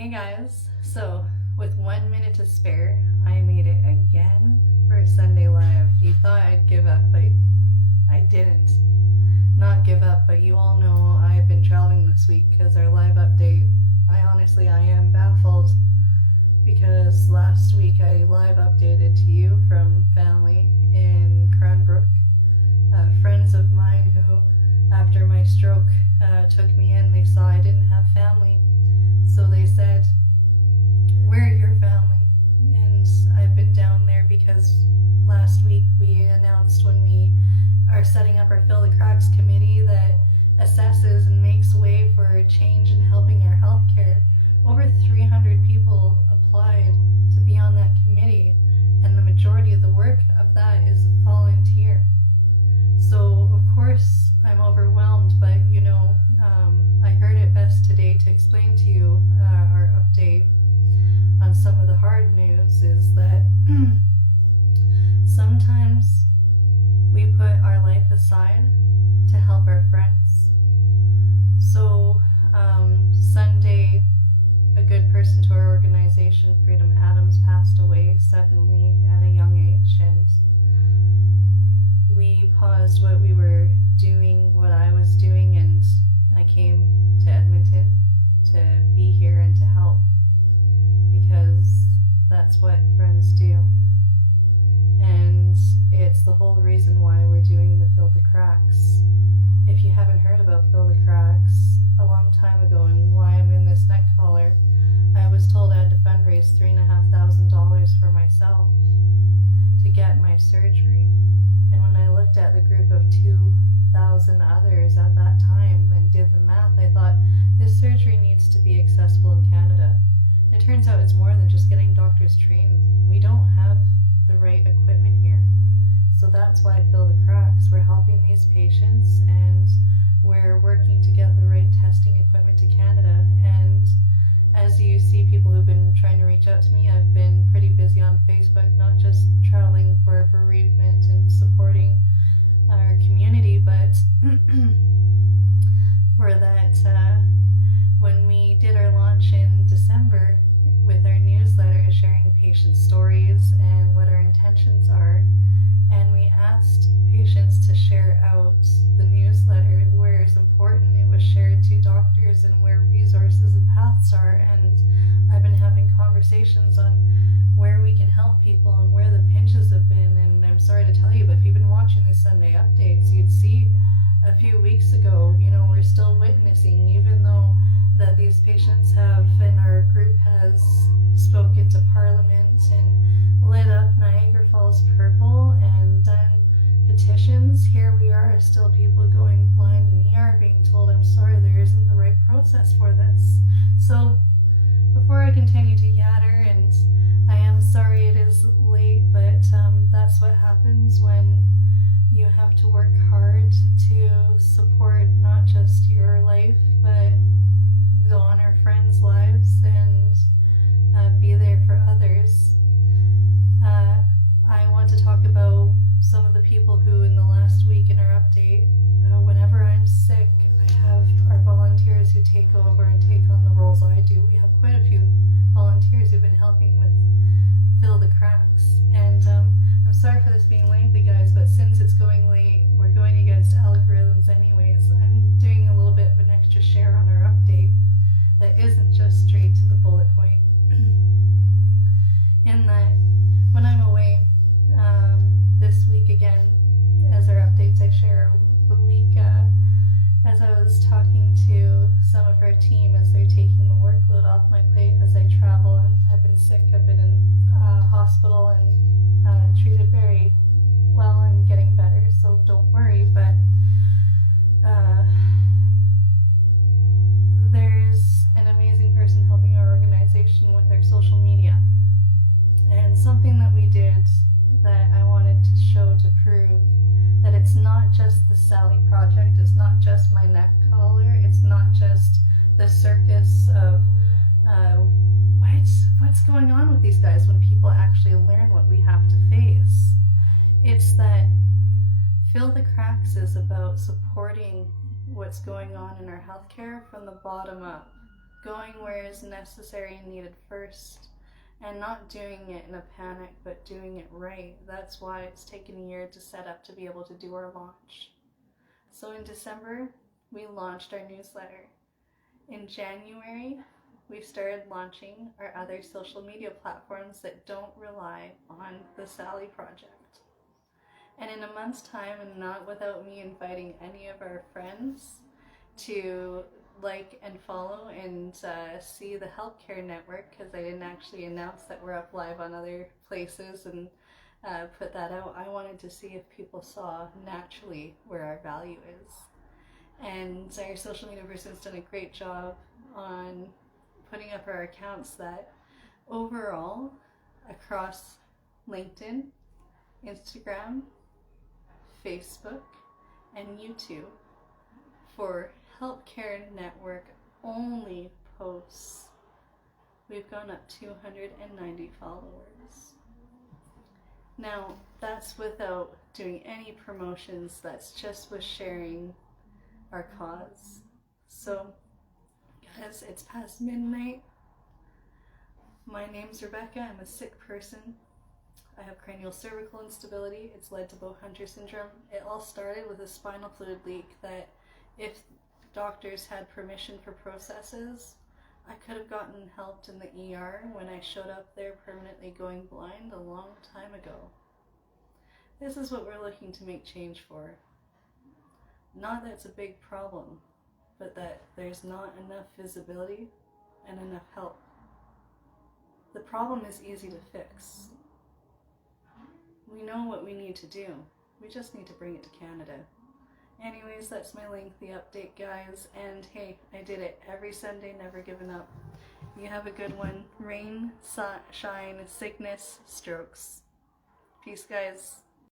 Hey guys, so with 1 minute to spare, I made it again for Sunday Live. You thought I'd give up, but I didn't. Not give up, but you all know I've been traveling this week because our live update, I am baffled because last week I live updated to you from family in Cranbrook. Friends of mine who, after my stroke, took me in, they saw I didn't have family. So they said, "We're your family." And I've been down there because last week we announced when we are setting up our Fill the Cracks committee that assesses and makes way for change in helping our healthcare. Over 300 people applied to be on that committee, and the majority of the work of that is volunteer. So of course I'm overwhelmed, but I heard it best today to explain to you our update on some of the hard news is that sometimes we put our life aside to help our friends. So Sunday, a good person to our organization, Freedom Adams, passed away suddenly at a young age, and we paused what we were doing, what I was doing, and I came to Edmonton to be here and to help because that's what friends do. And it's the whole reason why we're doing the Fill the Cracks. If you haven't heard about Fill the Cracks, a long time ago, and why I'm in this neck collar, I was told I had to fundraise $3,500 for myself to get my surgery. And when I looked at the group of 2,000 others at that time and did the math, I thought, this surgery needs to be accessible in Canada. And it turns out it's more than just getting doctors trained. We don't have the right equipment here. So that's why Fill the Cracks. We're helping these patients and we're working to get the right testing equipment to Canada. And as you see people who've been trying to reach out to me, I've been pretty busy on Facebook, not just traveling for bereavement and supporting our community, but for that, when we did our launch in December with our newsletter sharing patient stories and what our intentions are, and we asked patients to share out the newsletter where it's important, it was shared to doctors and where resources and paths are. And I've been having conversations on where we can help people and where the pinches have been. And I'm sorry to tell you, but if you've been watching these Sunday updates, you'd see a few weeks ago, we're still witnessing, even though that these patients have, and our group has spoken to Parliament and lit up Niagara Falls purple and done petitions, here we are, still people going blind in ER being told, I'm sorry, there isn't the right process for this. So before I continue to yatter, and I am sorry it is late, but that's what happens when you have to work hard to support not just your life, but honor friends' lives and be there for others. I want to talk about some of the people who in the last week in our update, whenever I'm sick, I have our volunteers who take over and take on the roles I do. We have quite a few volunteers who've been helping with Fill the Cracks. And I'm sorry for this being lengthy, guys, but since it's going late, we're going against algorithms anyways. I'm doing a little bit of an extra share on our update that isn't just straight to the bullet point. In that, when I'm away, this week again, as our updates I share the week, as I was talking to some of our team as they're taking the workload off my plate as I travel, and I've been sick, I've been in hospital and treated very well and getting better, so don't worry, but there's an amazing person helping our organization with our social media. And something that we did that I wanted to show to prove that it's not just the Sally Project, it's not just my neck collar, it's not just the circus of what's going on with these guys when people actually learn what we have to face. It's that Fill the Cracks is about supporting what's going on in our healthcare from the bottom up. going where is necessary and needed first, and not doing it in a panic, but doing it right. That's why it's taken a year to set up to be able to do our launch. So in December, we launched our newsletter. In January, we started launching our other social media platforms that don't rely on the Sally Project. And in a month's time, and not without me inviting any of our friends to like and follow and see the Healthcare Network, because I didn't actually announce that we're up live on other places and put that out. I wanted to see if people saw naturally where our value is. And our social media person's done a great job on putting up our accounts that overall, across LinkedIn, Instagram, Facebook, and YouTube, for Healthcare Network only posts, we've gone up 290 followers. Now, that's without doing any promotions, that's just with sharing our cause. So, guys, it's past midnight. My name's Rebecca. I'm a sick person. I have cranial cervical instability. It's led to Bow-Hunter syndrome. It all started with a spinal fluid leak that, if doctors had permission for processes, I could have gotten helped in the ER when I showed up there permanently going blind a long time ago. This is what we're looking to make change for. Not that it's a big problem, but that there's not enough visibility and enough help. The problem is easy to fix. We know what we need to do. We just need to bring it to Canada. Anyways, that's my lengthy update, guys. And hey, I did it every Sunday, never given up. You have a good one. Rain, shine, sickness, strokes. Peace, guys.